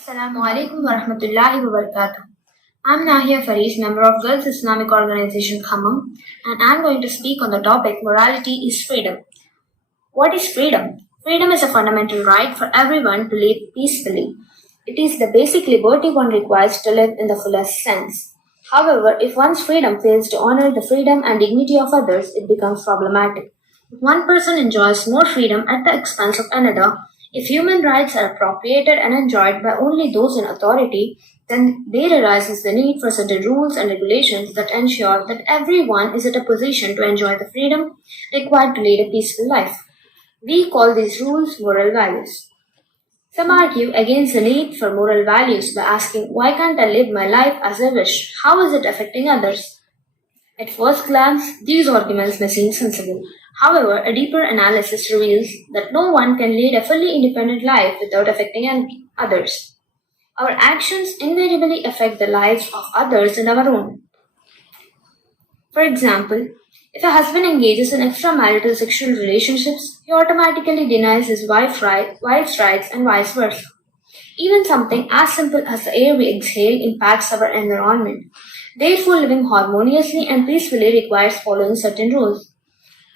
Assalamu alaikum wa rahmatullahi wa barakatuh. I'm Nahiya, member of Girls Islamic Organization Khammam, and I'm going to speak on the topic Morality is Freedom. What is freedom? Freedom is a fundamental right for everyone to live peacefully. It is the basic liberty one requires to live in the fullest sense. However, if one's freedom fails to honor the freedom and dignity of others, it becomes problematic. If one person enjoys more freedom at the expense of another, if human rights are appropriated and enjoyed by only those in authority, then there arises the need for certain rules and regulations that ensure that everyone is at a position to enjoy the freedom required to lead a peaceful life. We call these rules moral values. Some argue against the need for moral values by asking, why can't I live my life as I wish? How is it affecting others? At first glance, these arguments may seem sensible. However, a deeper analysis reveals that no one can lead a fully independent life without affecting others. Our actions invariably affect the lives of others and our own. For example, if a husband engages in extramarital sexual relationships, he automatically denies his wife's rights and vice versa. Even something as simple as the air we exhale impacts our environment. Therefore, living harmoniously and peacefully requires following certain rules.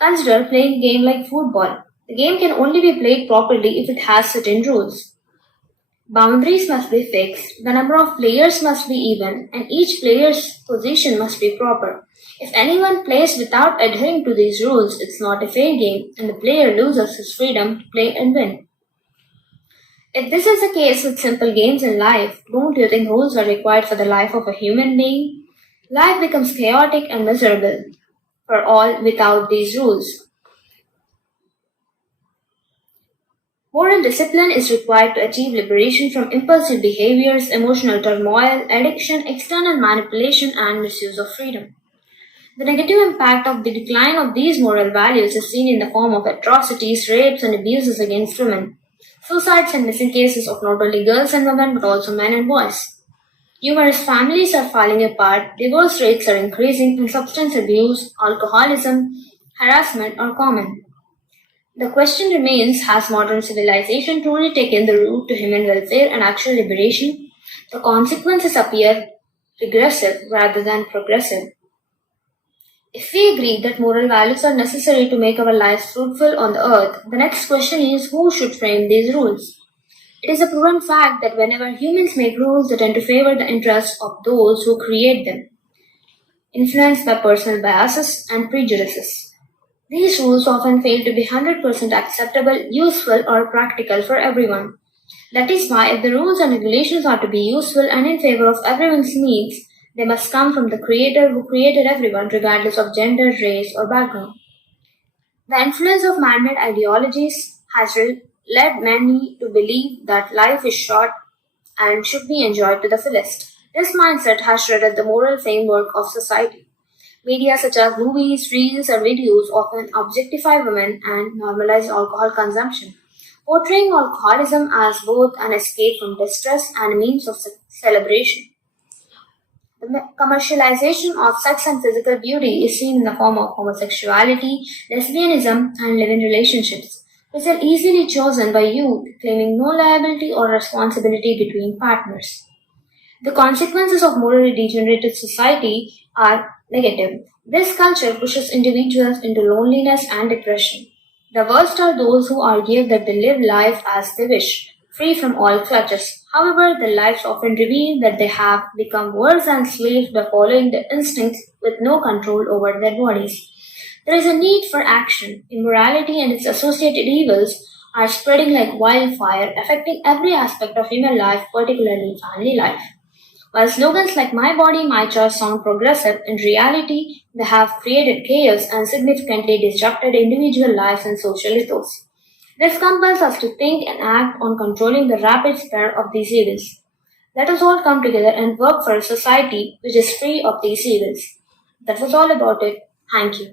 Consider playing a game like football. The game can only be played properly if it has certain rules. Boundaries must be fixed, the number of players must be even, and each player's position must be proper. If anyone plays without adhering to these rules, it's not a fair game, and the player loses his freedom to play and win. If this is the case with simple games in life, don't you think rules are required for the life of a human being? Life becomes chaotic and miserable for all without these rules. Moral discipline is required to achieve liberation from impulsive behaviors, emotional turmoil, addiction, external manipulation, and misuse of freedom. The negative impact of the decline of these moral values is seen in the form of atrocities, rapes, and abuses against women, suicides and missing cases of not only girls and women but also men and boys. Numerous families are falling apart, divorce rates are increasing, and substance abuse, alcoholism, harassment are common. The question remains, has modern civilization truly taken the route to human welfare and actual liberation? The consequences appear regressive rather than progressive. If we agree that moral values are necessary to make our lives fruitful on the earth, the next question is, who should frame these rules? It is a proven fact that whenever humans make rules, they tend to favor the interests of those who create them, influenced by personal biases and prejudices. These rules often fail to be 100% acceptable, useful, or practical for everyone. That is why, if the rules and regulations are to be useful and in favor of everyone's needs, they must come from the Creator who created everyone, regardless of gender, race, or background. The influence of man-made ideologies has led many to believe that life is short and should be enjoyed to the fullest. This mindset has shredded the moral framework of society. Media such as movies, reels, and videos often objectify women and normalize alcohol consumption, portraying alcoholism as both an escape from distress and a means of celebration. The commercialization of sex and physical beauty is seen in the form of homosexuality, lesbianism, and live-in relationships, which are easily chosen by youth, claiming no liability or responsibility between partners. The consequences of morally degenerated society are negative. This culture pushes individuals into loneliness and depression. The worst are those who argue that they live life as they wish, free from all clutches. However, their lives often reveal that they have become worse than slaves by following their instincts with no control over their bodies. There is a need for action. Immorality and its associated evils are spreading like wildfire, affecting every aspect of human life, particularly family life. While slogans like "My body, my choice" sound progressive, in reality, they have created chaos and significantly disrupted individual lives and social ethos. This compels us to think and act on controlling the rapid spread of these evils. Let us all come together and work for a society which is free of these evils. That was all about it. Thank you.